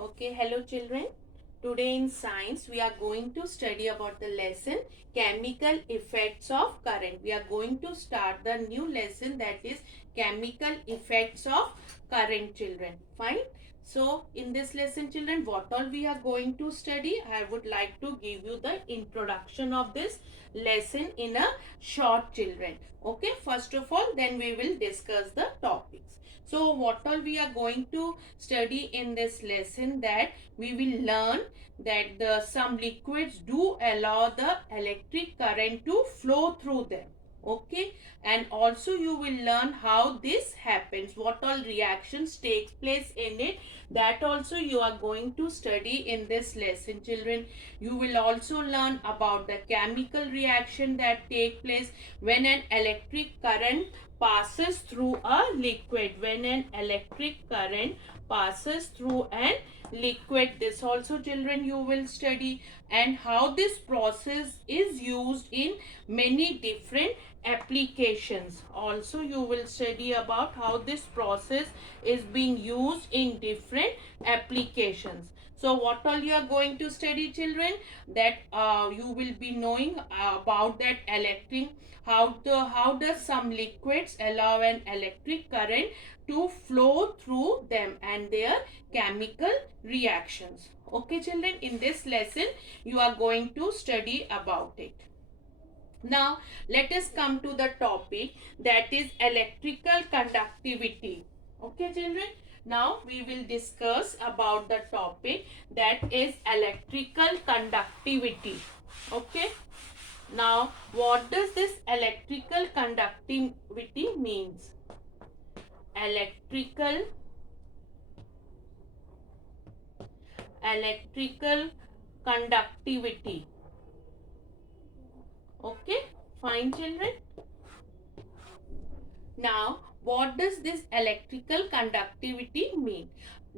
Okay, hello children. Today in science we are going to study about the lesson chemical effects of current. We are going to start the new lesson, that is chemical effects of current, children. Fine. So in this lesson children, what all we are going to study, I would like to give you the introduction of this lesson in a short, children. Okay, first of all, then we will discuss the topics. So what all we are going to study in this lesson, that we will learn that some liquids do allow the electric current to flow through them. Okay, and also you will learn how this happens, what all reactions takes place in it, that also you are going to study in this lesson, children. You will also learn about the chemical reaction that take place when an electric current passes through a liquid. When an electric current passes through an liquid, this also children you will study, and how this process is used in many different applications. Also you will study about how this process is being used in different applications. So what all you are going to study, children, that you will be knowing about that electric, how does some liquids allow an electric current to flow through them and their chemical reactions. Okay children, in this lesson you are going to study about it. Now let us come to the topic, that is electrical conductivity. Okay children, now we will discuss about the topic, that is electrical conductivity. Okay, now what does this electrical conductivity means? Electrical conductivity. Okay, fine children. Now, what does this electrical conductivity mean?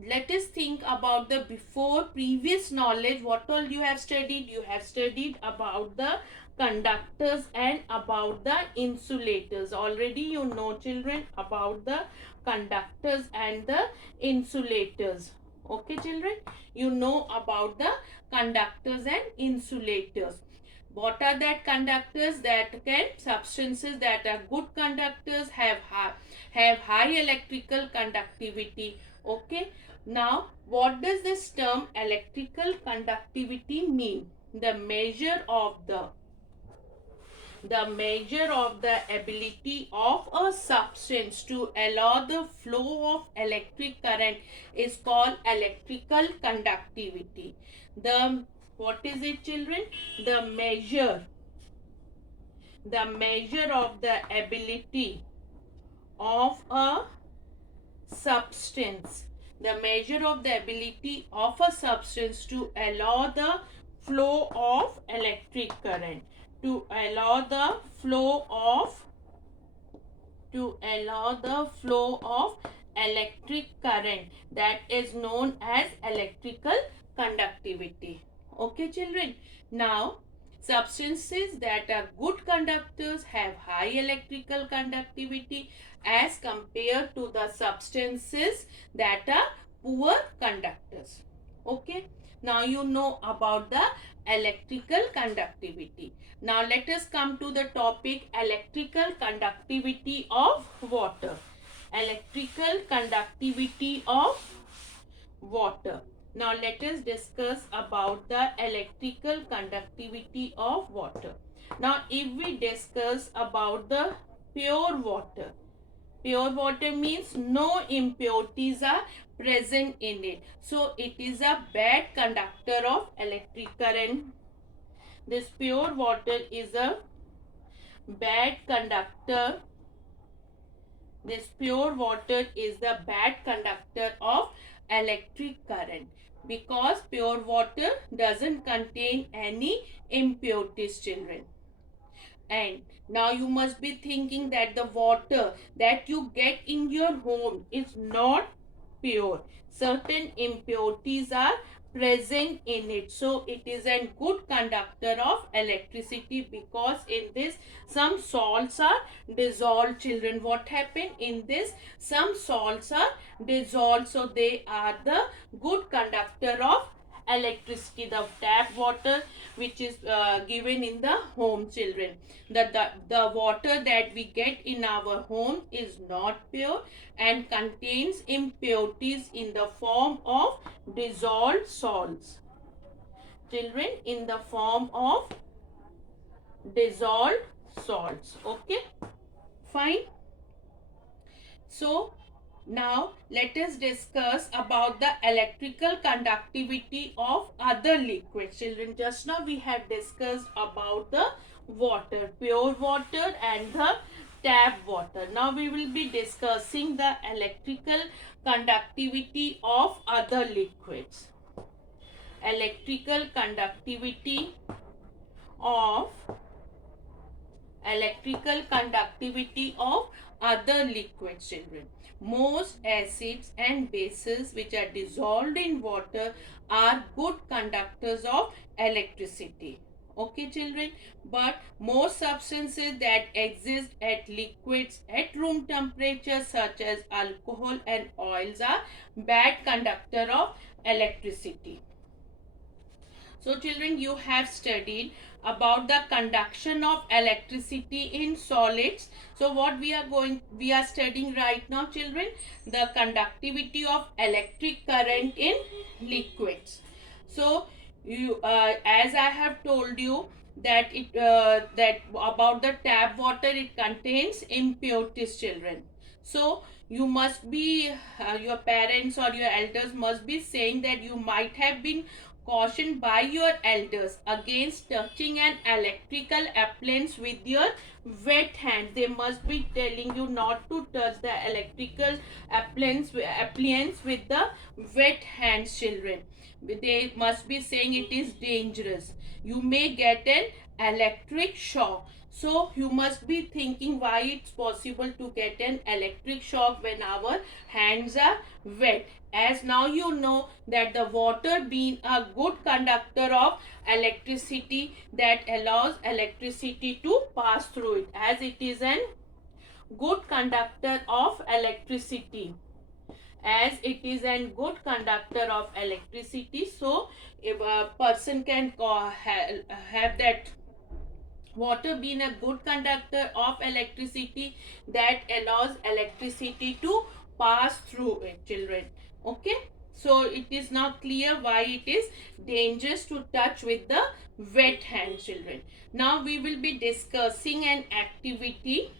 Let us think about the before previous knowledge. What all you have studied? You have studied about the conductors and about the insulators. Already you know children about the conductors and the insulators. Okay children, you know about the conductors and insulators. What are that conductors? That can substances that are good conductors, have high electrical conductivity. Okay, now what does this term electrical conductivity mean? The measure of the ability of a substance to allow the flow of electric current is called electrical conductivity. The What is it children? The measure of the ability of a substance, the measure of the ability of a substance to allow the flow of electric current, to allow the flow of electric current, that is known as electrical conductivity. Okay children, now substances that are good conductors have high electrical conductivity as compared to the substances that are poor conductors. Okay, now you know about the electrical conductivity. Now let us come to the topic electrical conductivity of water. Electrical conductivity of water. Now let us discuss about the electrical conductivity of water. Now if we discuss about the pure water, pure water means no impurities are present in it. So it is a bad conductor of electric current. This pure water is a bad conductor. This pure water is the bad conductor of electric current, because pure water doesn't contain any impurities, children. And now you must be thinking that the water that you get in your home is not pure. Certain impurities are present in it. So it is a good conductor of electricity because in this some salts are dissolved. Children, what happened in this? Some salts are dissolved, so they are the good conductor of electricity. The tap water which is given in the home, children, the water that we get in our home is not pure and contains impurities in the form of dissolved salts. Children, in the form of dissolved salts. Okay, fine. So now let us discuss about the electrical conductivity of other liquids. Children, just now we have discussed about the water, pure water and the tap water. Now we will be discussing the electrical conductivity of other liquids. Electrical conductivity of other liquids, children. Most acids and bases which are dissolved in water are good conductors of electricity. Okay, children, but most substances that exist at liquids at room temperature such as alcohol and oils are bad conductor of electricity. So children, you have studied about the conduction of electricity in solids. So what we are studying right now, children, the conductivity of electric current in liquids. So as I have told you that that about the tap water, it contains impurities, children. So you must be your parents or your elders must be saying that you might have been cautioned by your elders against touching an electrical appliance with your wet hand. They must be telling you not to touch the electrical appliance with the wet hands, children. They must be saying it is dangerous. You may get an electric shock. So you must be thinking why it's possible to get an electric shock when our hands are wet. As now you know that the water being a good conductor of electricity, that allows electricity to pass through it, as it is an good conductor of electricity. As it is a good conductor of electricity, so if a person can have that water being a good conductor of electricity, that allows electricity to pass through it, children. Okay, so it is now clear why it is dangerous to touch with the wet hand, children. Now we will be discussing an activity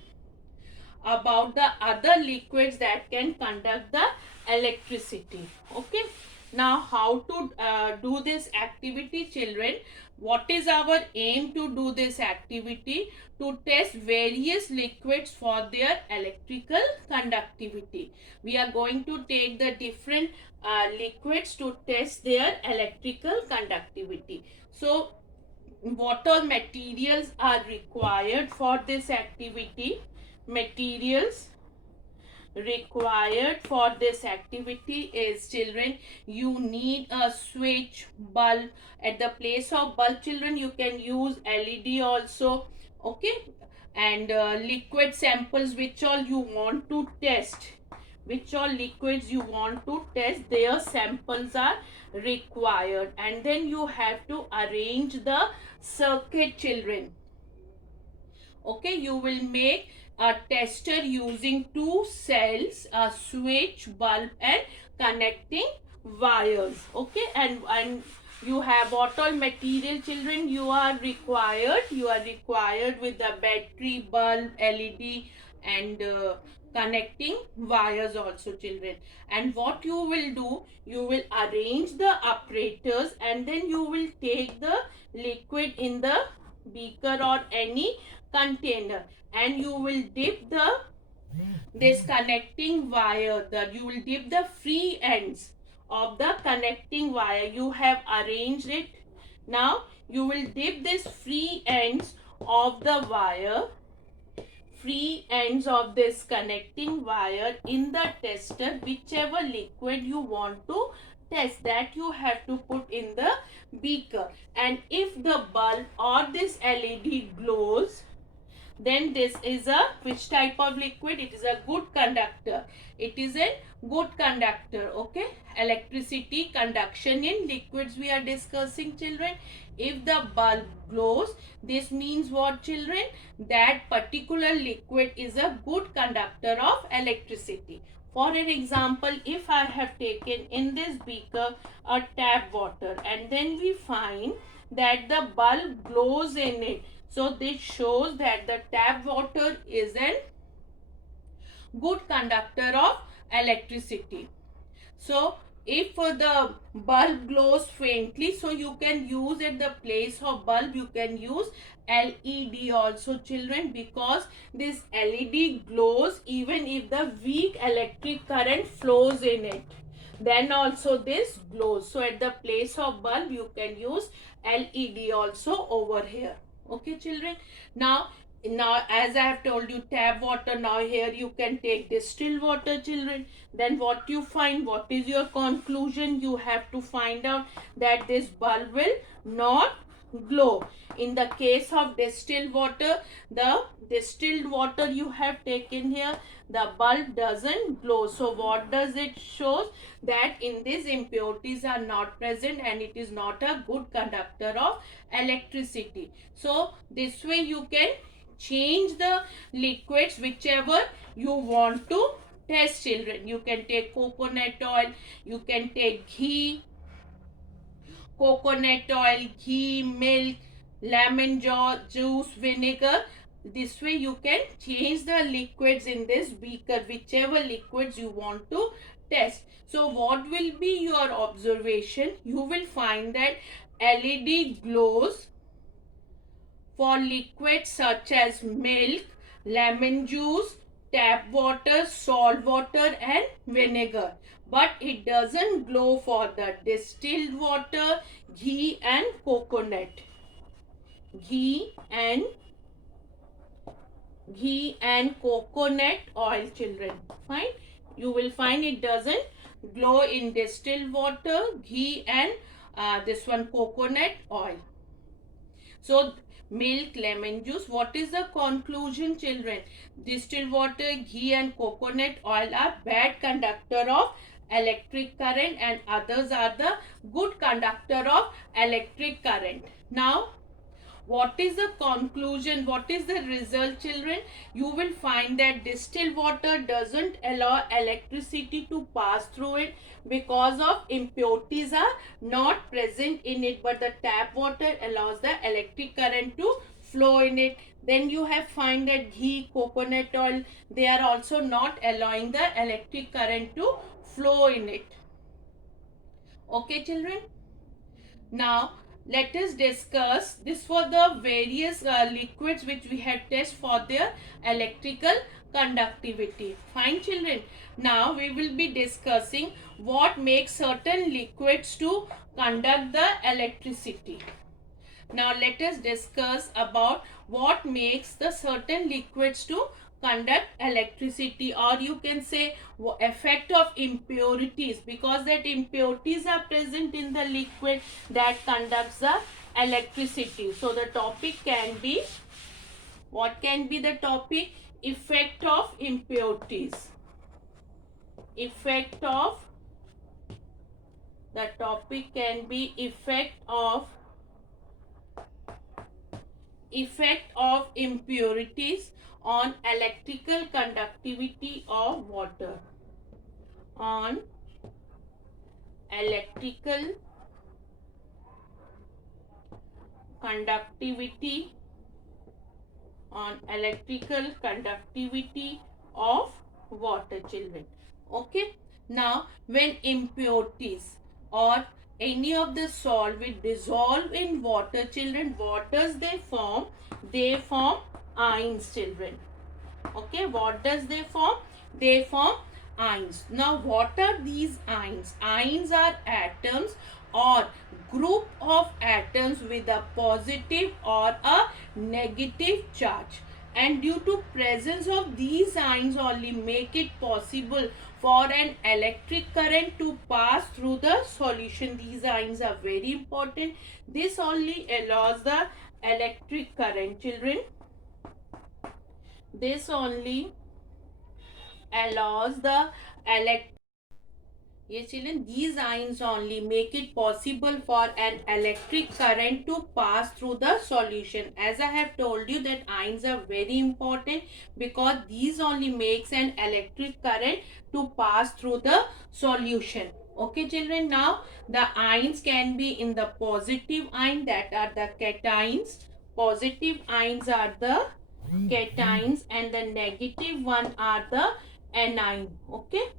about the other liquids that can conduct the electricity. Okay, now how to do this activity, children? What is our aim to do this activity? To test various liquids for their electrical conductivity. We are going to take the different liquids to test their electrical conductivity. So what all materials are required for this activity? Materials required for this activity is, children, you need a switch, bulb. At the place of bulb, children, you can use LED also. Okay, and liquid samples which all you want to test, which all liquids you want to test, their samples are required. And then you have to arrange the circuit, children. Okay, you will make a tester using two cells, a switch, bulb and connecting wires. Okay, and you have what all material, children, you are required with the battery, bulb, LED and connecting wires also, children. And what you will do, you will arrange the apparatus and then you will take the liquid in the beaker or any container and you will dip this connecting wire, that you will dip the free ends of the connecting wire. You have arranged it. Now you will dip this free ends of the wire, free ends of this connecting wire in the tester, whichever liquid you want to test that you have to put in the beaker. And if the bulb or this LED glows, then this is a which type of liquid? It is a good conductor. It is a good conductor. Okay, electricity conduction in liquids we are discussing, children. If the bulb glows, this means what, children? That particular liquid is a good conductor of electricity. For an example, if I have taken in this beaker a tap water and then we find that the bulb glows in it, so this shows that the tap water is a good conductor of electricity. So if the bulb glows faintly, so you can use at the place of bulb, you can use LED also, children, because this LED glows even if the weak electric current flows in it, then also this glows. So at the place of bulb you can use LED also over here. Okay, children. Now as I have told you tap water, now here you can take distilled water, children. Then what you find, what is your conclusion? You have to find out that this bulb will not glow. In the case of distilled water, the distilled water you have taken here, the bulb doesn't glow. So what does it shows? That in this impurities are not present and it is not a good conductor of electricity. So this way you can change the liquids whichever you want to test, children. You can take coconut oil, you can take ghee, coconut oil, ghee, milk, lemon juice, vinegar. This way you can change the liquids in this beaker, whichever liquids you want to test. So what will be your observation? You will find that LED glows for liquids such as milk, lemon juice, tap water, salt water and vinegar. But it doesn't glow for the distilled water, ghee and coconut. Ghee and coconut oil, children. Fine. You will find it doesn't glow in distilled water, ghee and this one coconut oil. So milk, lemon juice. What is the conclusion, children? Distilled water, ghee and coconut oil are bad conductor of electric current and others are the good conductor of electric current. Now what is the conclusion? What is the result, children? You will find that distilled water doesn't allow electricity to pass through it because of impurities are not present in it, but the tap water allows the electric current to flow in it. Then you have find that ghee, coconut oil, they are also not allowing the electric current to flow in it. Okay, children. Now let us discuss this for the various liquids which we have tested for their electrical conductivity. Fine, children. Now we will be discussing what makes certain liquids to conduct the electricity. Now let us discuss about what makes the certain liquids to conduct electricity, or you can say effect of impurities, because that impurities are present in the liquid that conducts the electricity. So the topic can be, what can be the topic? Effect of impurities. Effect of, the topic can be effect of impurities on electrical conductivity of water. On electrical conductivity of water, children. Okay. Now when impurities or any of the solvent dissolve in water, children, what does they form? They form ions, children. Okay, what does they form? They form ions. Now what are these ions? Ions are atoms or group of atoms with a positive or a negative charge. and due to presence of these ions only make it possible for an electric current to pass through the solution. These ions are very important. This only allows the electric current, children. This only allows the electric. Yes, children, these ions only make it possible for an electric current to pass through the solution. As I have told you that ions are very important because these only makes an electric current to pass through the solution. Okay, children, now the ions can be in the positive ion, that are the cations. Positive ions are the cations and the negative one are the anion. Okay,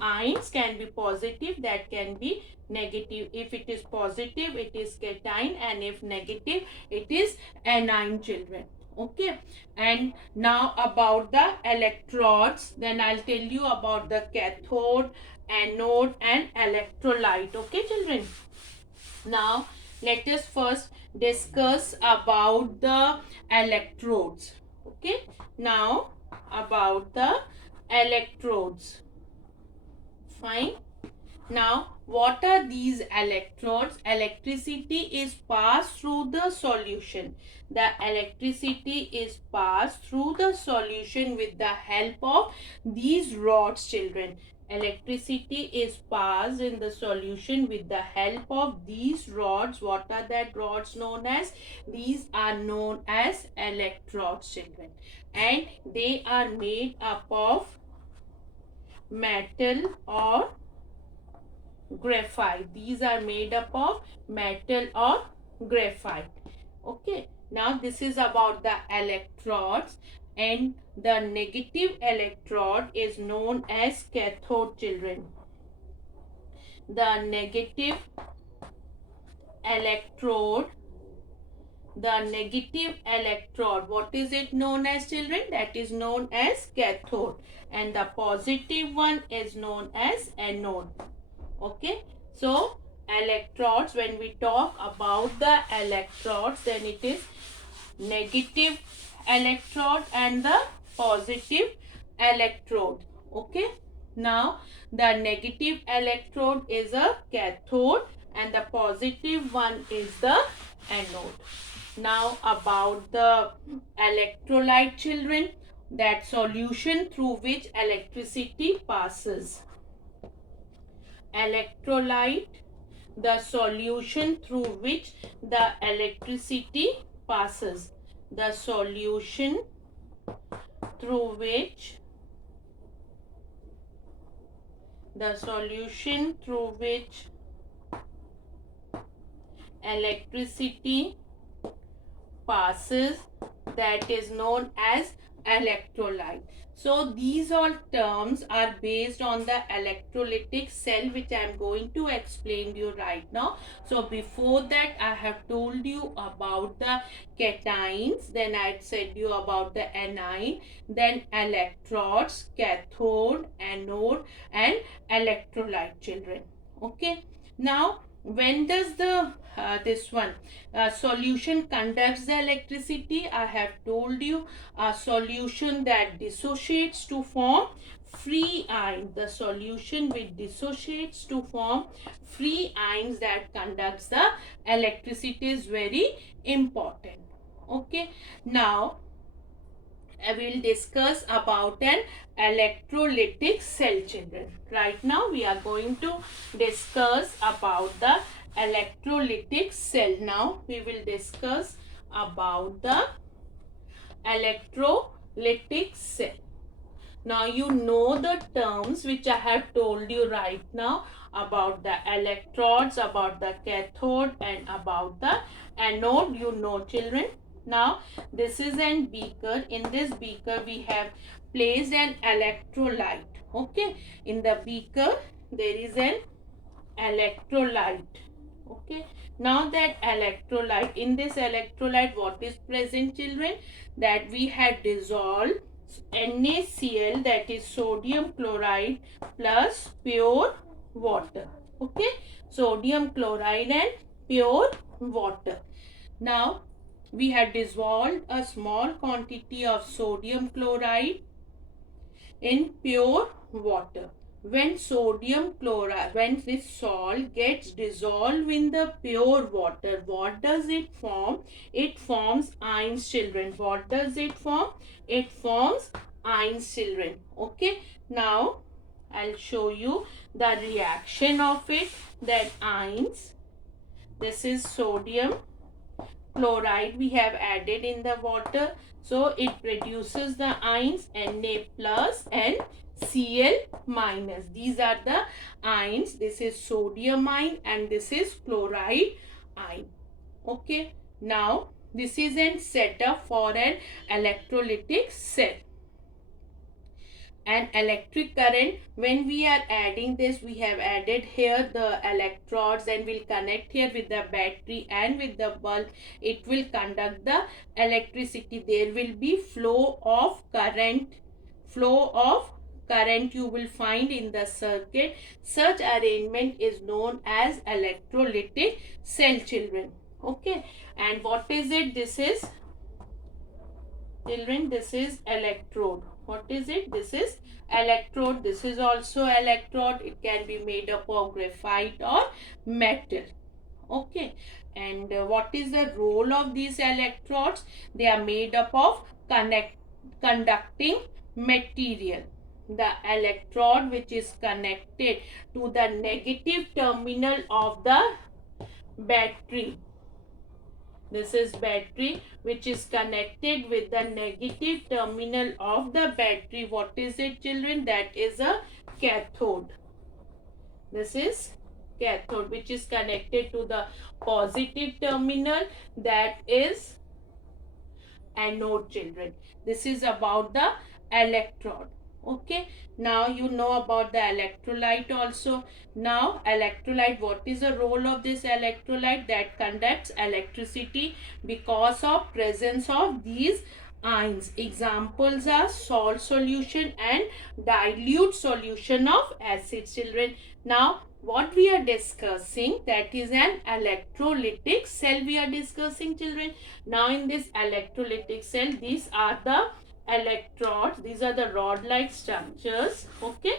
ions can be positive, that can be negative. If it is positive, it is cation, and if negative, it is anion, children. Okay, and now about the electrodes, then I'll tell you about the cathode, anode and electrolyte. Okay, children, now let us first discuss about the electrodes. Okay, now about the electrodes. Fine. Now, what are these electrodes? Electricity is passed through the solution. The electricity is passed through the solution with the help of these rods, children. Electricity is passed in the solution with the help of these rods. What are that rods known as? These are known as electrodes, children. And they are made up of metal or graphite. These are made up of metal or graphite. Okay, now this is about the electrodes, and the negative electrode is known as cathode, children. The negative electrode, what is it known as, children? That is known as cathode, and the positive one is known as anode. Okay, so electrodes, when we talk about the electrodes, then it is negative electrode and the positive electrode. Okay, now the negative electrode is a cathode and the positive one is the anode. Now about the electrolyte, children, that solution through which electricity passes. Electrolyte, the solution through which the electricity passes. The solution through which electricity passes, that is known as electrolyte. So these all terms are based on the electrolytic cell, which I am going to explain to you right now. So before that, I have told you about the cations, then I had said you about the anion, then electrodes, cathode, anode and electrolyte, children. Okay, now when does the this one solution conducts the electricity? I have told you, a solution that dissociates to form free ion. The solution which dissociates to form free ions that conducts the electricity is very important. Okay, now I will discuss about an electrolytic cell, children. Right now we are going to discuss about the electrolytic cell. Now we will discuss about the electrolytic cell. Now you know the terms which I have told you right now about the electrodes, about the cathode and about the anode. You know, children. Now this is an beaker. In this beaker we have placed an electrolyte. Okay, in the beaker there is an electrolyte. Okay, now that electrolyte, in this electrolyte what is present, children? That we have dissolved NaCl, that is sodium chloride plus pure water. Okay, sodium chloride and pure water. Now we had dissolved a small quantity of sodium chloride in pure water. When this salt gets dissolved in the pure water, what does it form? It forms ions, children. What does it form? It forms ions, children. Okay. Now, I'll show you the reaction of it. That ions, this is sodium chloride we have added in the water. So it produces the ions Na plus and Cl minus. These are the ions. This is sodium ion and this is chloride ion. Okay. Now this is a setup for an electrolytic cell. And electric current, when we are adding this, we have added here the electrodes and will connect here with the battery and with the bulb. It will conduct the electricity. There will be flow of current you will find in the circuit. Such arrangement is known as electrolytic cell, children. Okay. And what is it? This is, children, this is electrode. What is it? This is electrode. This is also electrode. It can be made up of graphite or metal. Okay. And what is the role of these electrodes? They are made up of conducting material. The electrode which is connected to the negative terminal of the battery. This is battery which is connected with the negative terminal of the battery. What is it, children? That is a cathode. This is cathode which is connected to the positive terminal. That is anode, children. This is about the electrode. Okay. Now you know about the electrolyte also. Now electrolyte, what is the role of this electrolyte? That conducts electricity because of presence of these ions. Examples are salt solution and dilute solution of acid, children. Now what we are discussing, that is an electrolytic cell we are discussing, children. Now in this electrolytic cell, these are the electrodes. These are the rod-like structures. Okay.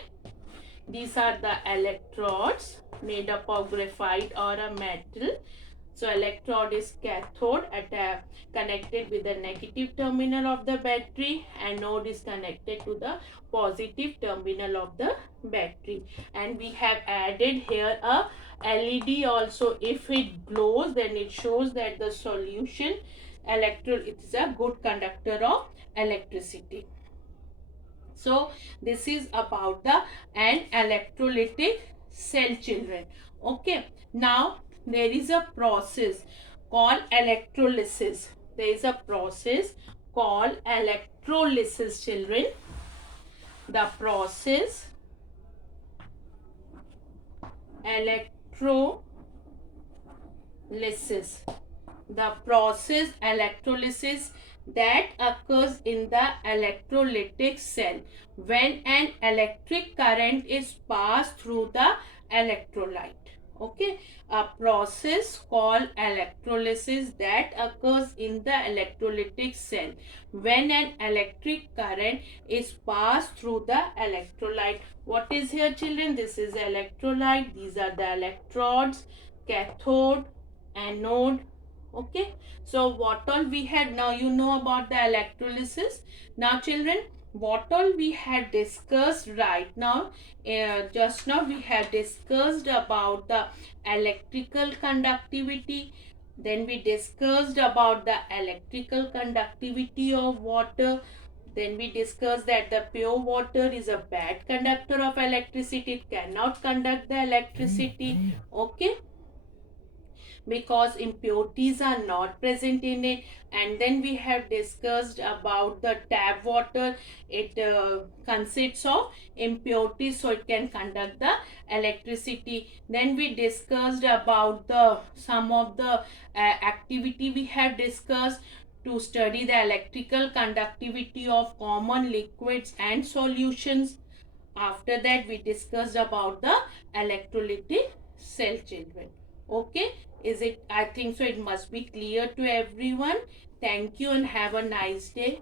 These are the electrodes made up of graphite or a metal. So electrode is cathode connected with the negative terminal of the battery. Anode is connected to the positive terminal of the battery. And we have added here a LED also. If it glows, then it shows that the solution it is a good conductor of electricity. So this is about the an electrolytic cell, children. Okay. Now there is a process called electrolysis. There is a process called electrolysis, children. The process electrolysis. The process electrolysis that occurs in the electrolytic cell when an electric current is passed through the electrolyte. Okay, a process called electrolysis that occurs in the electrolytic cell when an electric current is passed through the electrolyte. What is here, children? This is electrolyte. These are the electrodes, cathode, anode. Okay. So what all we had, now you know about the electrolysis. Now children, what all we had discussed right now, just now we had discussed about the electrical conductivity. Then we discussed about the electrical conductivity of water. Then we discussed that the pure water is a bad conductor of electricity. It cannot conduct the electricity. Okay, because impurities are not present in it. And then we have discussed about the tap water. It consists of impurities, so it can conduct the electricity. Then we discussed about the some of the activity we have discussed to study the electrical conductivity of common liquids and solutions. After that we discussed about the electrolytic cell, children. Okay, is it? I think so. It must be clear to everyone. Thank you and have a nice day.